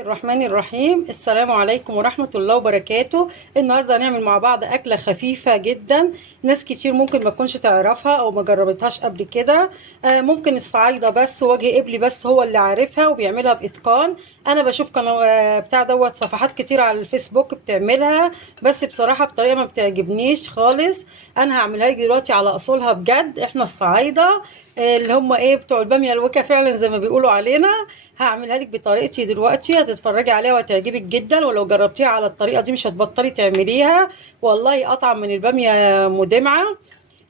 الله الرحمن الرحيم. السلام عليكم ورحمة الله وبركاته. النهاردة هنعمل مع بعض أكلة خفيفة جدا، ناس كتير ممكن ما تكونش تعرفها أو ما جربتهاش قبل كده. ممكن الصعايدة بس وجه قبلي بس هو اللي عارفها وبيعملها بإتقان. أنا بشوف بتاع دوت صفحات كتير على الفيسبوك بتعملها، بس بصراحة بطريقة ما بتعجبنيش خالص. أنا هعملها لك دلوقتي على أصولها بجد. إحنا الصعايدة اللي هم بتوع البامية الوكا فعلا زي ما بيقولوا علينا. هعملها لك بطريقتي دلوقتي، هتتفرجي عليها وهتعجبك جدا، ولو جربتيها على الطريقه دي مش هتبطلي تعمليها. والله اطعم من الباميه مدمعه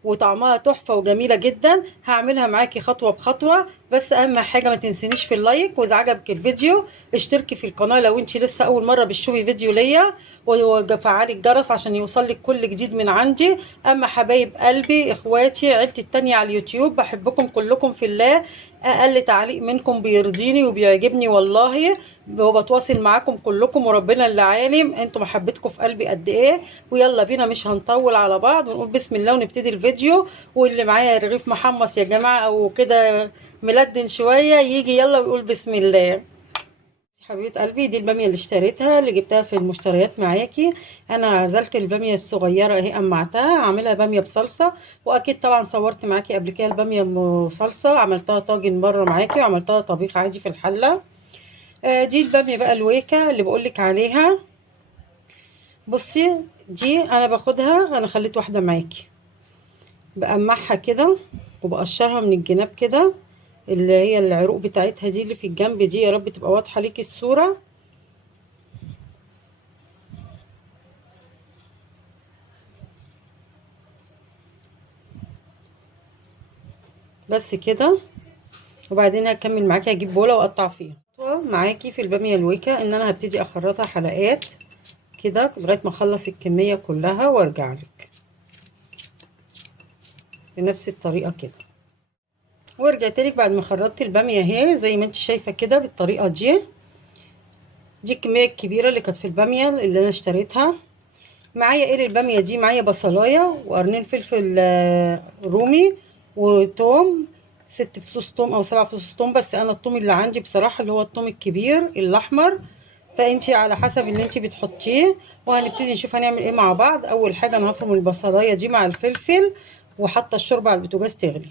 وطعمها تحفه وجميله جدا. هعملها معاكي خطوه بخطوه، بس اهم حاجه ما تنسينيش في اللايك، واذا عجبك الفيديو اشتركي في القناه لو انت لسه اول مره بتشوفي فيديو ليا، وفعلي الجرس عشان يوصلك كل جديد من عندي. اما حبايب قلبي اخواتي عيلتي التانية على اليوتيوب، بحبكم كلكم في الله. اقل تعليق منكم بيرضيني وبيعجبني والله، وبتواصل معاكم كلكم، وربنا اللي عالم انتوا محبتكم في قلبي قد ايه. ويلا بينا مش هنطول على بعض ونقول بسم الله ونبتدي الفيديو. واللي معايا رغيف محمص يا جماعه او كده ملدن شويه يجي يلا ويقول بسم الله. حبيبه قلبي دي الباميه اللي اشتريتها، اللي جبتها في المشتريات معاكي. انا عزلت الباميه الصغيره اهي، قمعتها عاملها باميه بصلصه، واكيد طبعا صورت معاكي قبل كده الباميه بصلصه، عملتها طاجن بره معاكي وعملتها طبيخ عادي في الحله. دي الباميه بقى الويكه اللي بقولك عليها. بصي دي انا باخدها، انا خليت واحده معاكي، بقمعها كده وبقشرها من الجناب كده، اللي هي العروق بتاعتها دي اللي في الجنب دي، يا رب تبقى واضحه ليكي الصوره. بس كده. وبعدين هكمل معاكي، هجيب بوله واقطع فيها. معاكي في الباميه الويكه ان انا هبتدي اخرطها حلقات كده لغايه ما اخلص الكميه كلها وارجع لك بنفس الطريقه كده. ورجعت لك بعد ما خرطت الباميه اهي زي ما انت شايفه كده بالطريقه دي. دي الكميه الكبيره اللي كانت في الباميه اللي انا اشتريتها. معايا ايه للباميه دي؟ معايا بصلايه وقرنين فلفل رومي وتوم، 6 فصوص توم او 7 فصوص توم، بس انا التوم اللي عندي بصراحه اللي هو التوم الكبير الاحمر، فانتي على حسب اللي انتي بتحطيه. وهنبتدي نشوف هنعمل ايه مع بعض. اول حاجه انا هفرم البصلايه دي مع الفلفل، وحاطه الشوربه على البوتاجاز تغلي.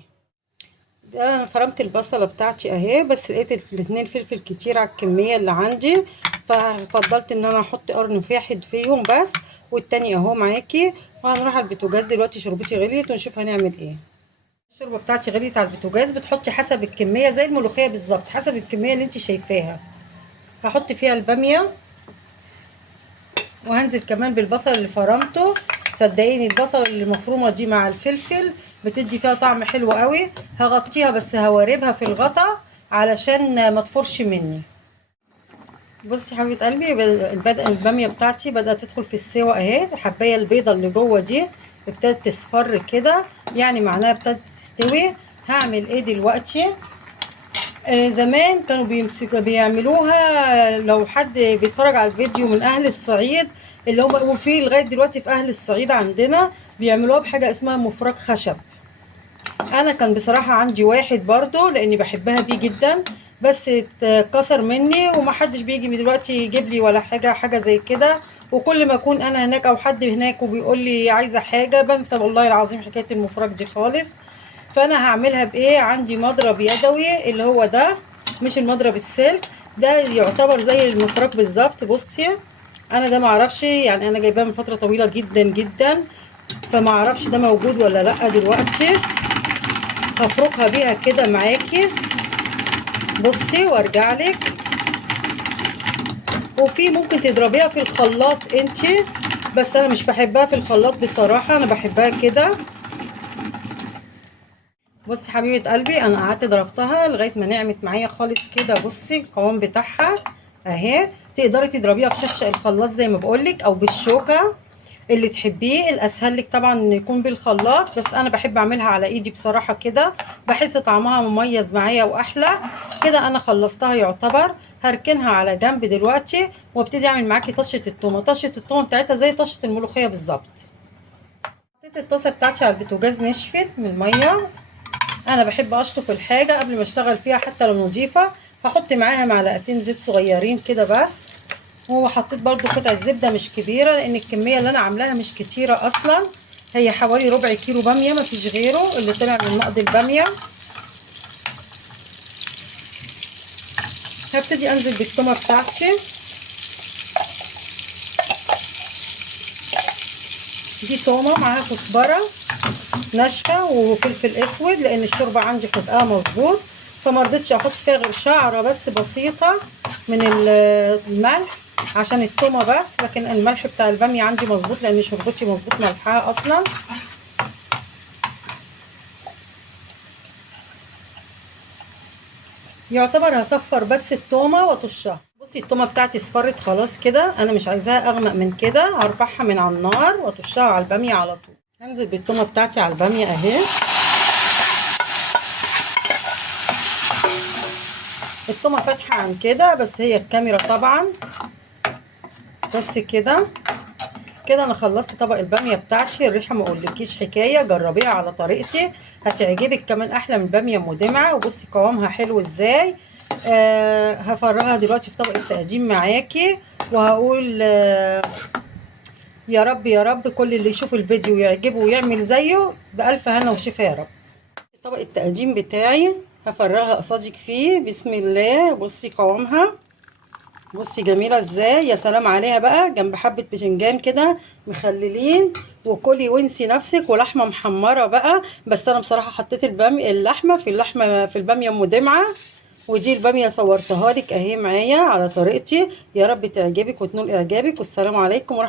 ده انا فرمت البصله بتاعتي اهي، بس لقيت الاتنين فلفل كتير على الكميه اللي عندي، ففضلت ان انا احط قرن واحد فيهم بس، والتاني اهو معاكي. وهنروح على البوتاجاز دلوقتي، شوربتي غليت ونشوف هنعمل ايه. الشوربه بتاعتي غليت على البوتاجاز، بتحطي حسب الكميه زي الملوخيه بالظبط، حسب الكميه اللي انت شايفاها. هحط فيها الباميه، وهنزل كمان بالبصل اللي فرمته. صدقيني البصل اللي مفرومه دي مع الفلفل بتدي فيها طعم حلو قوي. هغطيها بس هواربها في الغطا علشان ما تفرش مني. بصي حبيبه قلبي الباميه بتاعتي بدات تدخل في السوا اهي. الحبايه البيضه اللي جوه دي ابتدت تصفر كده، يعني معناها ابتدت تستوي. هعمل ايه دلوقتي؟ زمان كانوا بيعملوها، لو حد بيتفرج على الفيديو من اهل الصعيد اللي هم، وفي لغايه دلوقتي في اهل الصعيد عندنا بيعملوها بحاجه اسمها مفرك خشب. انا كان بصراحه عندي واحد برضو لاني بحبها بيه جدا، بس اتكسر مني ومحدش بيجي دلوقتي يجيب لي ولا حاجه زي كده. وكل ما اكون انا هناك او حد هناك وبيقول لي عايزه حاجه بنسى والله العظيم حكايه المفرك دي خالص. فانا هعملها بايه؟ عندي مضرب يدوي اللي هو ده، مش المضرب السلك ده، يعتبر زي المفرك بالظبط. بصي انا ده معرفش، يعني انا جايباه من فتره طويله جدا جدا، فمعرفش ده موجود ولا لا دلوقتي. هفركها بيها كده معاكي، بصي وارجع لك. وفي ممكن تضربيها في الخلاط انتي، بس انا مش بحبها في الخلاط بصراحه، انا بحبها كده. بصي حبيبه قلبي انا قعدت ضربتها لغايه ما نعمت معايا خالص كده. بصي القوام بتاعها اهي. تقدري تضربيها بشفشق الخلاط زي ما بقولك او بالشوكه اللي تحبيه. الاسهل لك طبعا انه يكون بالخلاط، بس انا بحب اعملها على ايدي بصراحه كده، بحس طعمها مميز معايا واحلى كده. انا خلصتها يعتبر، هركنها على جنب دلوقتي وابتدي اعمل معاكي طشه التومه. طشه التومه بتاعتها زي طشه الملوخيه بالظبط. حطيت الطاسه بتاعتي على البوتاجاز، نشفت من الميه. انا بحب اشطف الحاجه قبل ما اشتغل فيها حتى لو نظيفه، هحط معاها معلقتين زيت صغيرين كده بس. وحطيت برضو قطعه زبده مش كبيره لان الكميه اللي انا عاملاها مش كتيره اصلا، هي حوالي ربع كيلو باميه مفيش غيره اللي طلع من نقد الباميه. هبتدي انزل بالتومه بتاعتي، دي تومه معاها كزبره ناشفه وفلفل اسود لان الشوربه عندي حدقها مظبوط، فما رضيتش احط فيها غير شعره بس بسيطه من الملح عشان التومه بس، لكن الملح بتاع الباميه عندي مظبوط لان شوربتي مظبوط ملحها اصلا. يعتبر هصفر بس التومه واطشها. بصي التومه بتاعتي اصفرت خلاص كده، انا مش عايزاها اغمق من كده، هرفعها من على النار واطشها على الباميه على طول. هنزل بالتومه بتاعتي على الباميه اهي. التومه فاتحه عن كده بس هي الكاميرا طبعا. بس كده انا خلصت طبق الباميه بتاعتي، الريحه ما اقولكيش حكايه، جربيها على طريقتي هتعجبك كمان احلى من الباميه ام دمعه. وبصي قوامها حلو ازاي. هفرغها دلوقتي في طبق التقديم معاكي، وهقول يا رب يا رب كل اللي يشوف الفيديو يعجبه ويعمل زيه بألف هنا وشفا يا رب. طبق التقديم بتاعي هفرغها قصادك فيه، بسم الله. بصي قوامها، بصي جميله ازاي، يا سلام عليها بقى جنب حبه باذنجان كده مخللين، وكلي وانسي نفسك، ولحمه محمره بقى. بس انا بصراحه حطيت اللحمه في الباميه ام دمعه، ودي الباميه صورتها لك اهي معايا على طريقتي. يا رب تعجبك وتنول اعجابك، والسلام عليكم ورحمه